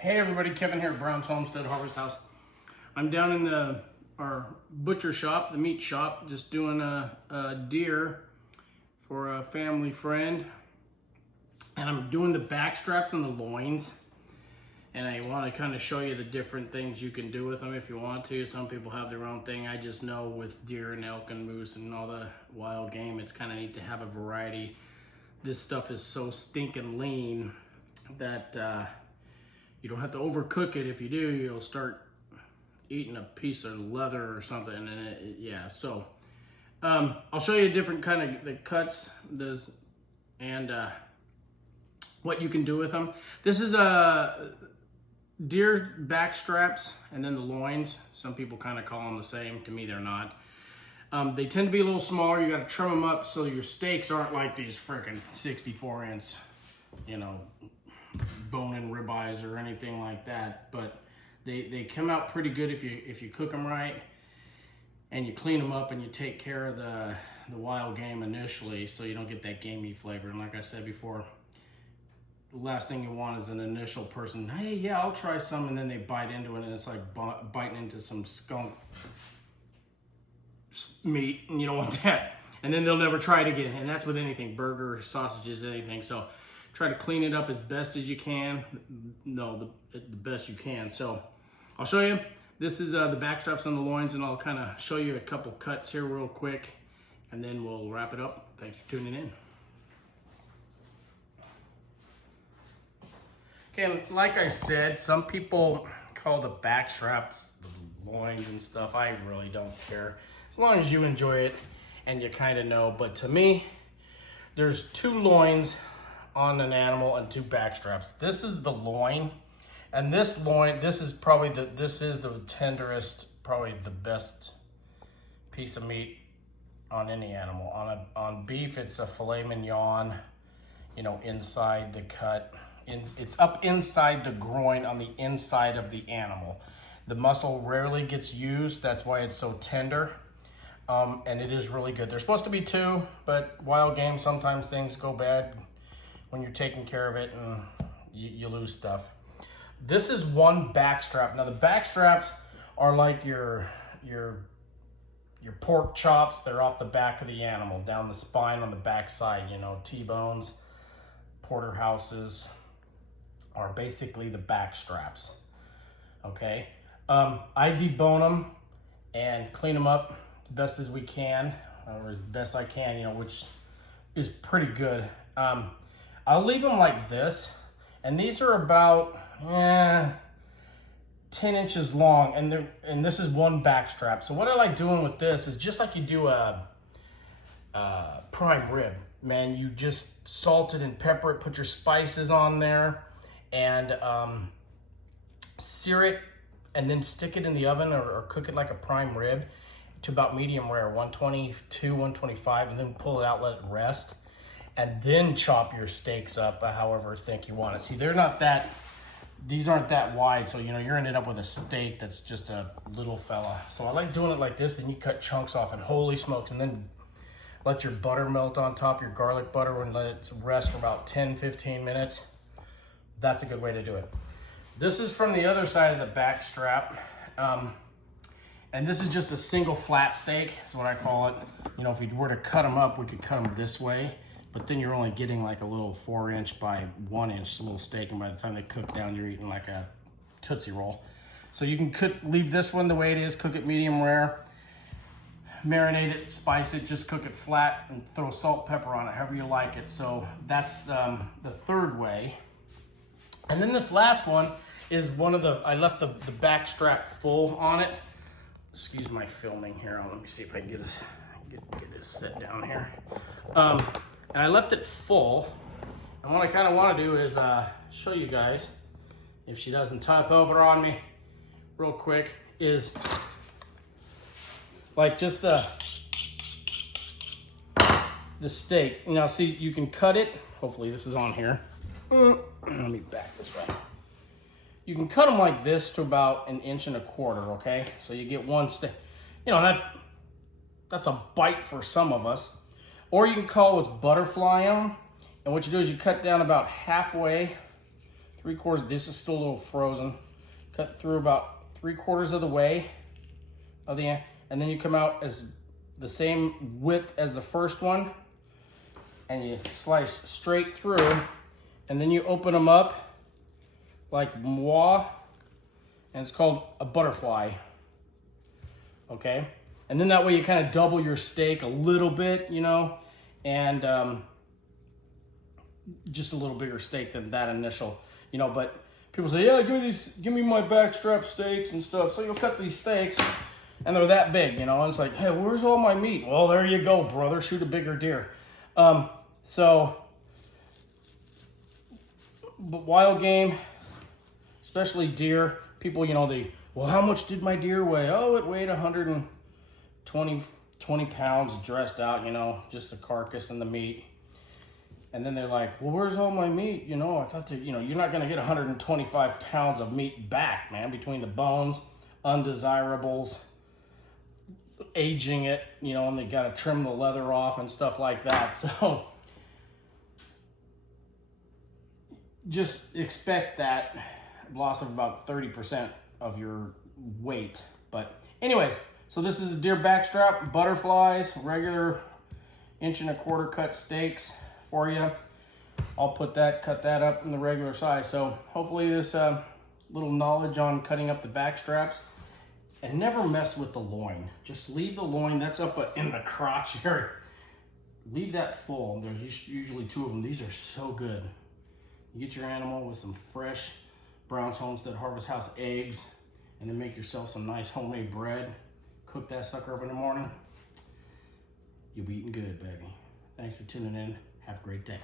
Hey everybody, Kevin here at Brown's Homestead Harvest House. I'm down in our butcher shop, the meat shop, just doing a deer for a family friend. And I'm doing the back straps and the loins. And I want to kind of show you the different things you can do with them if you want to. Some people have their own thing. I just know with deer and elk and moose and all the wild game, it's kind of neat to have a variety. This stuff is so stinking lean that you don't have to overcook it. If you do, you'll start eating a piece of leather or something. And yeah, so I'll show you different kind of the cuts and what you can do with them. This is a deer back straps and then the loins. Some people kind of call them the same. To me, they're not. They tend to be a little smaller. You got to trim them up so your steaks aren't like these freaking 64-inch, you know, bone-in ribeyes or anything like that. But they come out pretty good if you cook them right and you clean them up and you take care of the wild game initially, so you don't get that gamey flavor. And like I said before, the last thing you want is an initial person, hey, yeah, I'll try some, and then they bite into it and it's like biting into some skunk meat, and you don't want that. And then they'll never try it again. And that's with anything, burger, sausages, anything. So try to clean it up as best as you can. No, the best you can. So I'll show you. This is the back straps on the loins, and I'll kind of show you a couple cuts here real quick, and then we'll wrap it up. Thanks for tuning in. Okay, and like I said, some people call the back straps the loins and stuff. I really don't care, as long as you enjoy it and you kind of know. But to me, there's two loins on an animal and two back straps. This is the loin, and this loin, this is the tenderest, probably the best piece of meat on any animal. On beef, it's a filet mignon, you know, inside the cut. It's up inside the groin on the inside of the animal. The muscle rarely gets used. That's why it's so tender. And it is really good. There's supposed to be two, but wild game, sometimes things go bad when you're taking care of it and you lose stuff. This is one back strap. Now the back straps are like your pork chops. They're off the back of the animal, down the spine on the back side. You know, T-bones, porterhouses are basically the back straps. Okay, I debone them and clean them up as best as we can, or as best I can, you know, which is pretty good. I'll leave them like this, and these are about 10 inches long, and this is one back strap. So what I like doing with this is just like you do a prime rib. Man, you just salt it and pepper it, put your spices on there, and sear it, and then stick it in the oven or cook it like a prime rib to about medium rare, 122, 125, and then pull it out, let it rest, and then chop your steaks up however thick you want it. See, these aren't that wide, so you know you're ending up with a steak that's just a little fella. So I like doing it like this. Then you cut chunks off, and holy smokes, and then let your butter melt on top, your garlic butter, and let it rest for about 10-15 minutes. That's a good way to do it. This is from the other side of the back strap. And this is just a single flat steak, is what I call it. You know, if we were to cut them up, we could cut them this way, but then you're only getting like a little 4-inch by 1-inch little steak, and by the time they cook down, you're eating like a Tootsie Roll. So you can leave this one the way it is, cook it medium rare, marinate it, spice it, just cook it flat, and throw salt, pepper on it, however you like it. So that's the third way. And then this last one is I left the back strap full on it. Excuse my filming here. Let me see if I can get this set down here. And I left it full. And what I kind of want to do is show you guys, if she doesn't type over on me real quick, is like just the steak. Now see, you can cut it. Hopefully this is on here. Let me back this way. You can cut them like this to about 1.25 inches, okay? So you get one steak. You know, that's a bite for some of us. Or you can call what's butterfly them. And what you do is you cut down about halfway 3/4. This is still a little frozen. Cut through about 3/4 of the way of the end, and then you come out as the same width as the first one, and you slice straight through, and then you open them up like moi, and it's called a butterfly. Okay, and then that way you kind of double your steak a little bit, you know, and just a little bigger steak than that initial, you know. But people say, yeah, give me my backstrap steaks and stuff. So you'll cut these steaks, and they're that big, you know. And it's like, hey, where's all my meat? Well, there you go, brother. Shoot a bigger deer. But wild game, especially deer, people, you know, well, how much did my deer weigh? Oh, it weighed 120 pounds dressed out, you know, just the carcass and the meat. And then they're like, well, where's all my meat? You know, I thought that, you know, you're not going to get 125 pounds of meat back, man, between the bones, undesirables, aging it, you know, and they got to trim the leather off and stuff like that. So just expect that loss of about 30% of your weight. But anyways, so this is a deer backstrap, butterflies, regular 1.25" cut steaks for you. I'll cut that up in the regular size. So hopefully this little knowledge on cutting up the back straps. And never mess with the loin. Just leave the loin, that's up in the crotch area. Leave that full. There's usually 2 of them. These are so good. You get your animal with some fresh Brown's Homestead Harvest House eggs, and then make yourself some nice homemade bread. Cook that sucker up in the morning. You'll be eating good, baby. Thanks for tuning in. Have a great day.